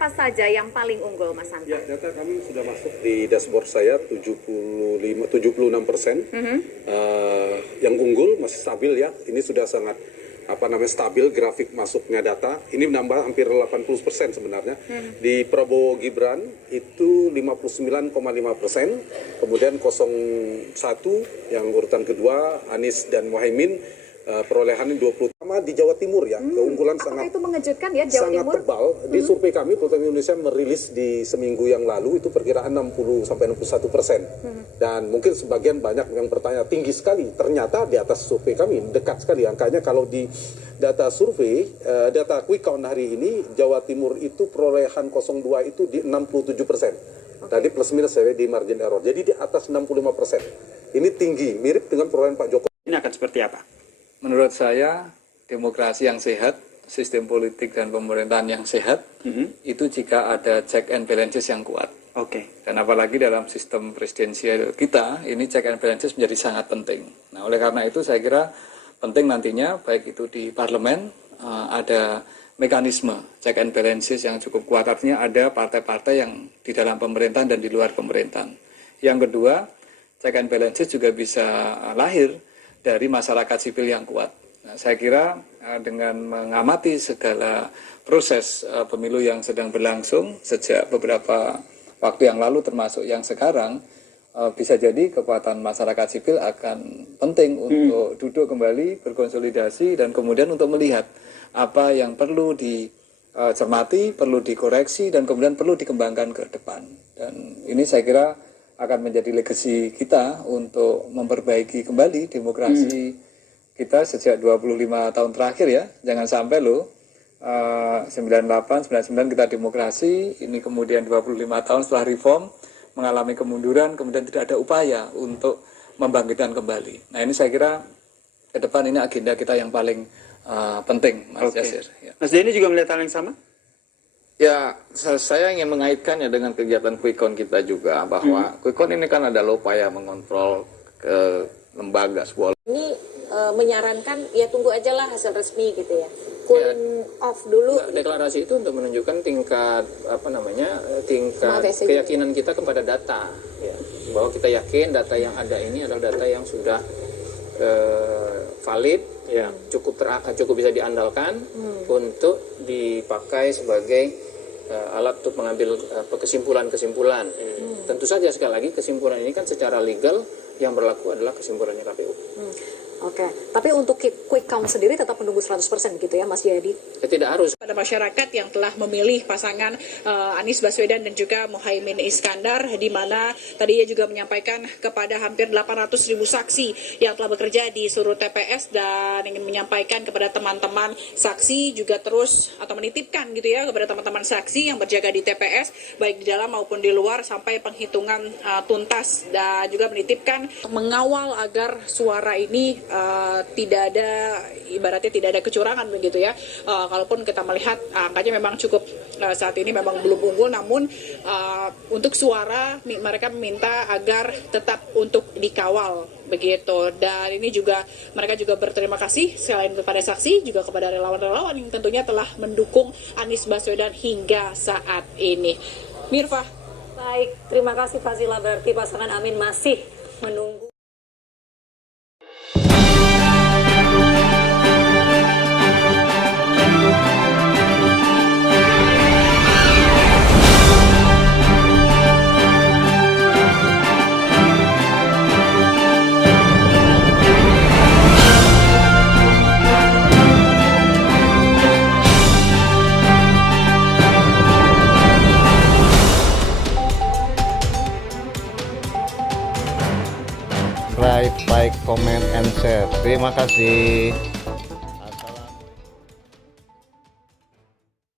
apa saja yang paling unggul, Mas Hanta? Ya, data kami sudah masuk di dashboard saya 76%. Yang unggul masih stabil ya. Ini sudah sangat stabil grafik masuknya data. Ini menambah hampir 80% sebenarnya. Di Prabowo Gibran itu 59,5%. Kemudian 01 yang urutan kedua Anies dan Muhaimin perolehannya 20. Sama di Jawa Timur ya, keunggulan sangat itu mengejutkan ya, Jawa sangat Timur? tebal. Di survei kami, Perhutanan Indonesia merilis di seminggu yang lalu itu perkiraan 60-61%. Dan mungkin sebagian banyak yang bertanya tinggi sekali. Ternyata di atas survei kami dekat sekali angkanya. Kalau di data survei, data quick count hari ini Jawa Timur itu perolehan 02 itu di 67%. Tadi plus minus saya di margin error. Jadi di atas 65%. Ini tinggi, mirip dengan perolehan Pak Jokowi. Ini akan seperti apa? Menurut saya, demokrasi yang sehat, sistem politik dan pemerintahan yang sehat, itu jika ada check and balances yang kuat. Oke. Dan apalagi dalam sistem presidensial kita, ini check and balances menjadi sangat penting. Nah, oleh karena itu saya kira penting nantinya, baik itu di parlemen, ada mekanisme check and balances yang cukup kuat. Artinya ada partai-partai yang di dalam pemerintahan dan di luar pemerintahan. Yang kedua, check and balances juga bisa lahir dari masyarakat sipil yang kuat. Nah, saya kira dengan mengamati segala proses pemilu yang sedang berlangsung sejak beberapa waktu yang lalu termasuk yang sekarang, bisa jadi kekuatan masyarakat sipil akan penting untuk duduk kembali, berkonsolidasi, dan kemudian untuk melihat apa yang perlu dicermati, perlu dikoreksi, dan kemudian perlu dikembangkan ke depan. Dan ini saya kira akan menjadi legasi kita untuk memperbaiki kembali demokrasi kita sejak 25 tahun terakhir ya. Jangan sampai 98, 99 kita demokrasi, ini kemudian 25 tahun setelah reform mengalami kemunduran, kemudian tidak ada upaya untuk membangkitkan kembali. Nah, ini saya kira ke depan ini agenda kita yang paling penting, Mas Yasir. Ya. Mas Denny juga melihat hal yang sama? Ya, saya ingin mengaitkannya dengan kegiatan quick count kita juga, bahwa quick count ini kan adalah upaya mengontrol ke lembaga sebuah. Ini menyarankan ya tunggu aja lah hasil resmi gitu ya, cooling off dulu. Deklarasi itu untuk menunjukkan tingkat tingkat keyakinan kita kepada data, ya, bahwa kita yakin data yang ada ini adalah data yang sudah valid, ya, cukup bisa diandalkan untuk dipakai sebagai alat untuk mengambil kesimpulan-kesimpulan. Tentu saja sekali lagi kesimpulan ini kan secara legal yang berlaku adalah kesimpulannya KPU. Oke, tapi untuk quick count sendiri tetap menunggu 100% gitu ya, Mas Jayadi? Ya, tidak harus. Pada masyarakat yang telah memilih pasangan Anies Baswedan dan juga Muhaimin Iskandar, di mana tadi ia juga menyampaikan kepada hampir 800.000 saksi yang telah bekerja di seluruh TPS dan ingin menyampaikan kepada teman-teman saksi juga terus atau menitipkan gitu ya kepada teman-teman saksi yang berjaga di TPS baik di dalam maupun di luar sampai penghitungan tuntas, dan juga menitipkan mengawal agar suara ini tidak ada, ibaratnya tidak ada kecurangan begitu ya. Kalaupun kita melihat angkanya memang cukup saat ini memang belum unggul, namun untuk suara mereka meminta agar tetap untuk dikawal begitu. Dan ini juga mereka juga berterima kasih selain kepada saksi juga kepada relawan-relawan yang tentunya telah mendukung Anies Baswedan hingga saat ini. Mirfah. Baik, terima kasih Fazila. Berarti pasangan Amin masih menunggu. Like, comment, and share. Terima kasih.